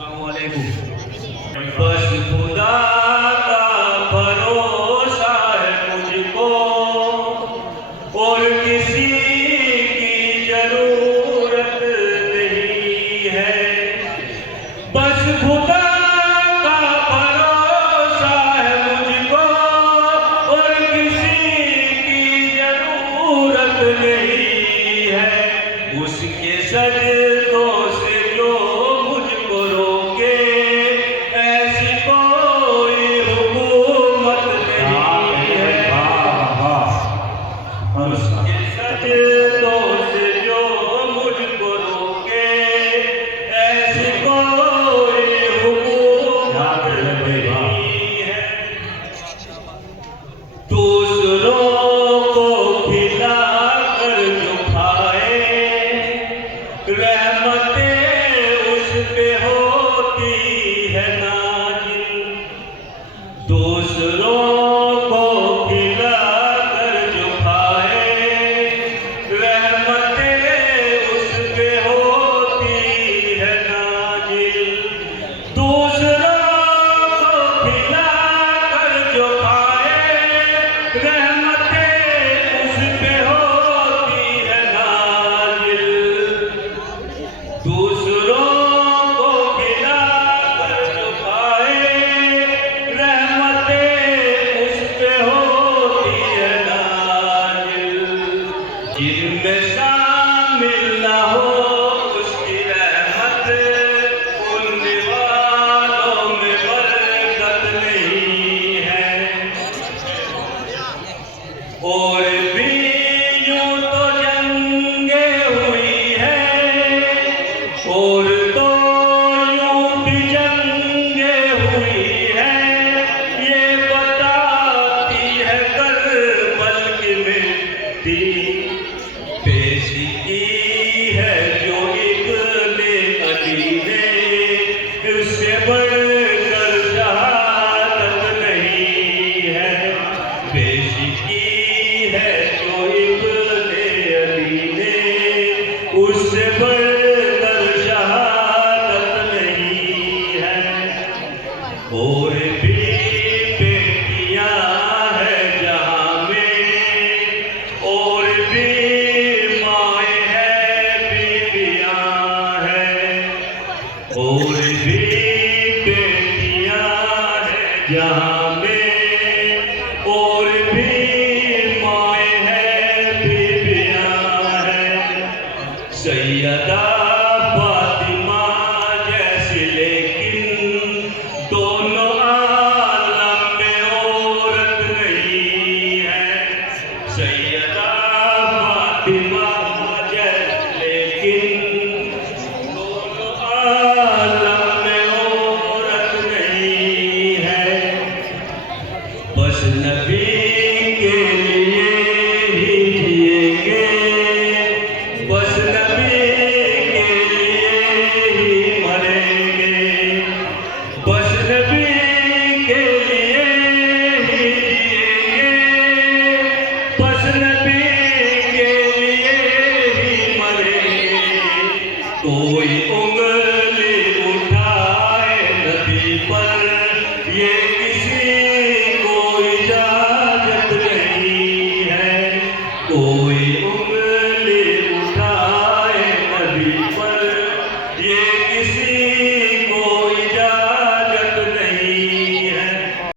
السلام علیکم۔ بس خدا کا بھروسہ ہے مجھ کو، اور کسی کی ضرورت نہیں ہے۔ بس خدا کا بھروسہ ہے مجھ کو، اور کسی کی ضرورت نہیں ہے۔ اس کے سجدوں سے جو مجھ کو روکے، ایسی کوئی حکومت نہیں ہے۔ اس کے سجدوں سے جو مجھ کو روکے، ایسی کوئی حکومت نہیں ہے۔ دوسروں کو کھلا کر جو کھائے، رحمتیں اس پہ ہوتی ہے نازل۔ دوسروں کو کھلا کر جو کھائے، رحمتیں اس پہ ہوتی ہے نازل۔ دوسروں کو کھلا کر جو کھائے، رحمتیں اس پہ ہوتی ہے نازل۔ دوسروں کو کھلا کر جو کھائے، رحمتیں اس پہ ہوتی ہے نازل۔ جن میں شامل نہ ہو اس کی رحمت، ان والوں میں برکت نہیں ہے۔ اور بھی یوں تو جنگیں ہوئی ہیں، اور تو یوں بھی جنگیں ہوئی ہیں، یہ بتاتی ہے کربل کی مٹی۔ پیش کی ہے جو ابن علی نے، اس سے بڑھ کر شہادت نہیں ہے۔ پیش کی ہے جو ابن علی نے، اس سے بڑھ کر شہادت نہیں ہے۔ اور بھی بیٹیاں ہیں جہاں میں، اور بھی مائیں ہیں، بیویاں ہیں، اور بھی بیٹیاں ہیں جہاں